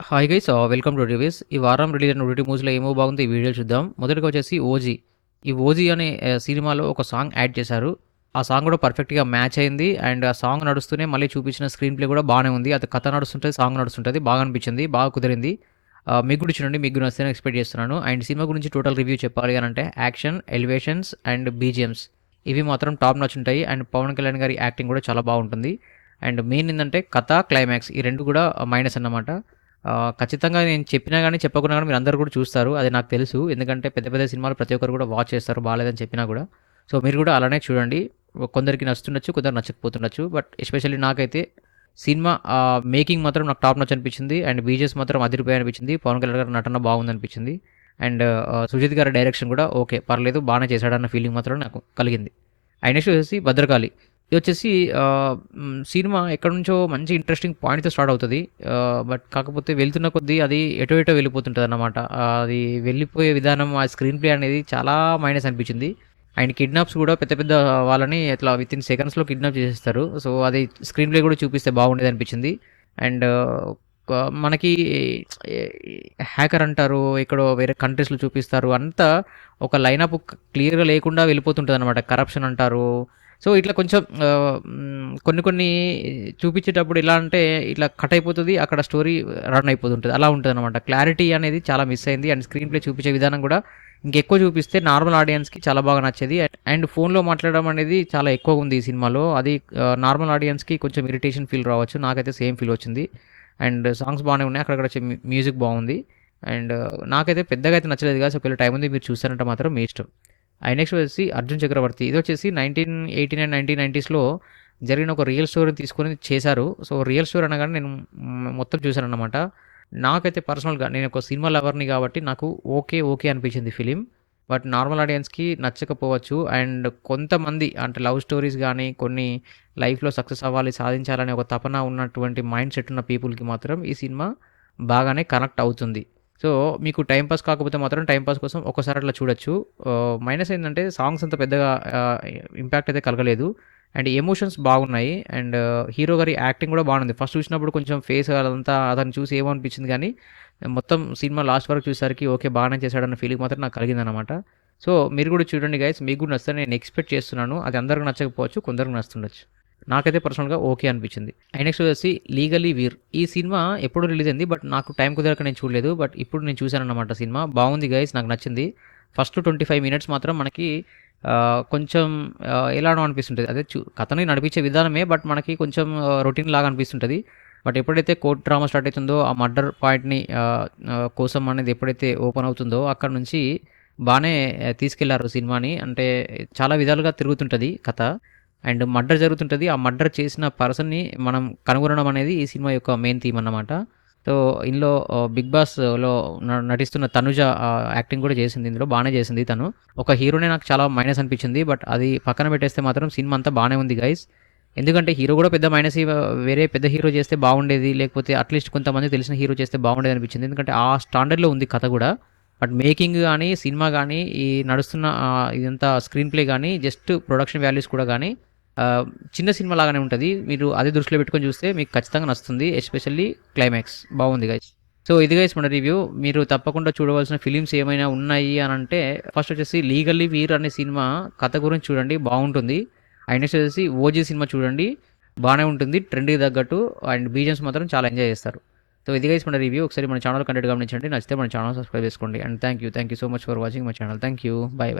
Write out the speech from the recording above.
Hi guys welcome two reviews. ఈ వారం release అయిన ఓటీటీ మూవీస్‌లో ఏ మూవీ బాగుందో ఈ వీడియోలో చూద్దాం. మొదటగా వచ్చేసి 'ఓజీ'. ఈ 'ఓజీ' అనే సినిమాలో ఒక సాంగ్ యాడ్ చేశారు. ఆ సాంగ్ కూడా పర్ఫెక్ట్‌గా మ్యాచ్ అయింది. అండ్ ఆ సాంగ్ నడుస్తూనే మళ్ళీ చూపించిన స్క్రీన్ ప్లే కూడా బాగానే ఉంది. అది కథ నడుస్తుంటది, సాంగ్ నడుస్తుంటది. బాగా అనిపించింది. బాగా కుదిరింది. మీకు కూడా చూడండి. మీకు కూడా నచ్చుతుందని ఎక్స్‌పెక్ట్ చేస్తున్నాను. అండ్ సినిమా గురించి టోటల్ రివ్యూ చెప్పాలి అనంటే యాక్షన్, ఎలివేషన్స్ అండ్ బీజీఎమ్స్ ఇవి మాత్రం టాప్ నాచ్ ఉంటాయి. అండ్ పవన్ కళ్యాణ్ గారి యాక్టింగ్ కూడా చాలా బాగుంటుంది. అండ్ మెయిన్ ఏందంటే కథ, క్లైమాక్స్ ఈ 2 కూడా మైనస్ అన్నమాట. ఖచ్చితంగా నేను చెప్పినా గాని, చెప్పకున్నా గాని మీరందరూ కూడా చూస్తారు. అది నాకు తెలుసు. ఎందుకంటే పెద్ద పెద్ద సినిమాలు ప్రతి ఒక్కరు కూడా వాచ్ చేస్తారు బాలేదని చెప్పినా గూడా. సో, మీరు కూడా అలానే చూడండి. కొందరికి నచ్చుతుండొచ్చు, కొందరికి నచ్చకపోతుండొచ్చు. బట్ ఎస్పెషల్లీ నాకైతే సినిమా మేకింగ్ మాత్రం నాకు టాప్ నాచ్ అనిపించింది. అండ్ బీజీఎస్ మాత్రం అదిరిపోయాయి అనిపించింది. పవన్ కళ్యాణ్ గారి నటన బాగుందనిపించింది. అండ్ సుజిత్ గారి డైరెక్షన్ కూడా ఓకే. పర్లేదు బానే చేశాడన్న ఫీలింగ్ మాత్రం నాకు కలిగింది. అండ్ నెక్స్ట్ వచ్చేసి 'భద్రకాళి'. ఇదొచ్చేసి సినిమా ఎక్కడినుంచో మంచి ఇంట్రెస్టింగ్ పాయింట్‌తో స్టార్ట్ అవుతది. బట్ కాకపోతే వెళ్తున్న కొద్దీ అది ఎటో ఎటో వెళ్ళిపోతుంటదన్నమాట. అది వెళ్ళిపోయే విధానం, ఆ స్క్రీన్ ప్లే అనేది చాలా మైనస్ అనిపించింది. అండ్ కిడ్నాప్స్ కూడా పెద్ద పెద్ద వాళ్ళని ఇట్లా వితిన్ సెకండ్స్‌లో కిడ్నాప్ చేసేస్తారు. సో, అది స్క్రీన్ ప్లే కూడా చూపిస్తే బాగుండేదనిపించింది. అండ్ మనకి హ్యాకర్ అంటారు. ఎక్కడో వేరే కంట్రీస్‌లో చూపిస్తారు. అంతా ఒక లైనప్ క్లియర్‌గా లేకుండా వెళ్ళిపోతుంటదనమాట. కరప్షన్ అంటారు. సో, ఇట్లా కొంచెం కొన్ని కొన్ని చూపించేటప్పుడు ఎలా అంటే ఇట్లా కట్ అయిపోతది. అక్కడ స్టోరీ రన్ అయిపోతుంటది. అలా ఉంటదనమాట. క్లారిటీ అనేది చాలా మిస్ అయింది. అండ్ స్క్రీన్ ప్లే చూపించే విధానం కూడా ఇంకెక్కువ చూపిస్తే నార్మల్ ఆడియన్స్‌కి చాలా బాగా నచ్చేది. అండ్ ఫోన్‌లో మాట్లాడడం అనేది చాలా ఎక్కువగుంది ఈ సినిమాలో. అది నార్మల్ ఆడియన్స్‌కి కొంచెం ఇరిటేషన్ ఫీల్ రావచ్చు. నాకైతే సేమ్ ఫీల్ వచ్చింది. అండ్ సాంగ్స్ బానే ఉన్నాయి. అక్కడక్కడ మ్యూజిక్ బాగుంది. అండ్ నాకైతే పెద్దగా అయితే నచ్చలేదు గాయ్స్. ఒకవేళ టైం ఉంది మీరు చూసారంటే మాత్రం మీ ఇష్టం. నెక్స్ట్ వచ్చేసి 'అర్జున్ చక్రవర్తి'. ఇదొచ్చేసి 1989, 1990స్‌లో జరిగిన ఒక రియల్ స్టోరీని తీసుకొని చేశారు. సో, రియల్ స్టోరీ అనగానే నేను మొత్తం చూశానన్నమాట. నాకైతే పర్సనల్‌గా నేను ఒక సినిమా లవర్‌ని కాబట్టి నాకు ఓకే, ఓకే అనిపించింది ఫిలిం. బట్ నార్మల్ ఆడియన్స్‌కి నచ్చకపోవచ్చు. అండ్ కొంతమంది అంటే లవ్ స్టోరీస్ గానీ, కొన్ని లైఫ్‌లో సక్సెస్ అవ్వాలి, సాధించాలనే ఒక తపన ఉన్నటువంటి మైండ్ సెట్ ఉన్న పీపుల్‌కి మాత్రం ఈ సినిమా బాగానే కనెక్ట్ అవుతుంది. సో, మీకు టైమ్ పాస్ కాకపోతే మాత్రం టైమ్ పాస్ కోసం ఒక్కసారి అట్లా చూడొచ్చు. మైనస్ ఏందంటే సాంగ్స్ అంత పెద్దగా ఆహ్, ఇంపాక్ట్ అయితే కలగలేదు. అండ్ ఎమోషన్స్ బాగున్నాయి. అండ్ హీరో గారి యాక్టింగ్ కూడా బాగుంది. ఫస్ట్ చూసినప్పుడు కొంచెం ఫేస్ అదంతా అతన్ని చూసి ఏమో అనిపించింది గానీ, మొత్తం సినిమా లాస్ట్ వరకు చూసేసరికి ఓకే. బాగానే చేశాడన్న ఫీలింగ్ మాత్రం నాకు కలిగిందనమాట. సో, మీరు కూడా చూడండి గైస్. మీకు కూడా నచ్చుతదని నేను ఎక్స్‌పెక్ట్ చేస్తున్నాను. అది అందరికి నచ్చకపోవచ్చు. కొందరికి నచ్చుతుండొచ్చు. నాకైతే పర్సనల్‌గా ఓకే అనిపించింది. అండ్ నెక్స్ట్ వచ్చేసి 'లీగల్లీ వీర్'. ఈ సినిమా ఎప్పుడో రిలీజ్ అయింది. బట్ నాకు టైం కుదరక నేను చూడలేదు. బట్ ఇప్పుడు నేను చూశానన్నమాట సినిమా. బాగుంది గైస్. నాకు నచ్చింది. ఫస్ట్ 25 మినిట్స్ మాత్రం మనకి కొంచెం ఎలానో అనిపిస్తుంటది. అదే కథని నడిపించే విధానమే బట్ మనకి కొంచెం రొటీన్ లాగా అనిపిస్తుంటది. బట్ ఎప్పుడైతే కోర్ట్ డ్రామా స్టార్ట్ అయితుందో, ఆ మర్డర్ పాయింట్‌ని కోసం అనేది ఎప్పుడైతే ఓపెన్ అవుతుందో అక్కడి నుంచి బానే తీసుకెళ్లారు సినిమాని. అంటే చాలా విధాలుగా తిరుగుతుంటది కథ. అండ్ మర్డర్ జరుగుతుంటది. ఆ మర్డర్ చేసిన పర్సన్‌ని మనం కనుగొనడం అనేది ఈ సినిమా యొక్క మెయిన్ థీమ్ అన్నమాట. సో, ఇందులో 'బిగ్ బాస్‌లో' నటిస్తున్న తనుజ యాక్టింగ్ కూడా చేసింది ఇందులో. బానే చేసింది తను. ఒక హీరోనే నాకు చాలా మైనస్ అనిపించింది. బట్ అది పక్కన పెట్టేస్తే మాత్రం సినిమా అంతా బానే ఉంది గైస్. ఎందుకంటే హీరో కూడా పెద్ద మైనస్ వేరే పెద్ద హీరో చేస్తే బాగుండేది. లేకపోతే అట్‌లీస్ట్ కొంతమందికి తెలిసిన హీరో చేస్తే బాగుండేది అనిపించింది. ఎందుకంటే ఆ స్టాండర్డ్‌లో ఉంది కథ కూడా. బట్ మేకింగ్ గాని, సినిమా గాని, ఈ నడుస్తున్న ఇదంతా స్క్రీన్ ప్లే గాని, జస్ట్ ప్రొడక్షన్ వాల్యూస్ కూడా గాని ఆహ్, చిన్న సినిమా లాగానే ఉంటది. మీరు అదే దృష్టిలో పెట్టుకొని చూస్తే మీకు ఖచ్చితంగా నచ్చుతుంది. ఎస్పెషల్లీ క్లైమాక్స్ బాగుంది గైస్. సో, ఇది గైస్ మన రివ్యూ. మీరు తప్పకుండా చూడవలసిన ఫిలిమ్స్ ఏమైనా ఉన్నాయి అనంటే ఫస్ట్ వచ్చేసి 'లీగల్లీ వీర్' అనే సినిమా కథ గురించి చూడండి బాగుంటుంది. అండ్ నెక్స్ట్ వచ్చేసి 'ఓజీ' సినిమా చూడండి. బానే ఉంటుంది. ట్రెండ్‌కి తగ్గట్టు అండ్ బీజీఎమ్స్ మాత్రం చాలా ఎంజాయ్ చేస్తారు. సో, ఇది గైస్ మన రివ్యూ. ఒకసారి మన ఛానల్ కంటెంట్ గమనించండి. నచ్చితే మన ఛానల్ సబ్స్క్రైబ్ చేసుకోండి. And thank you so much for watching my channel. Thank you. By.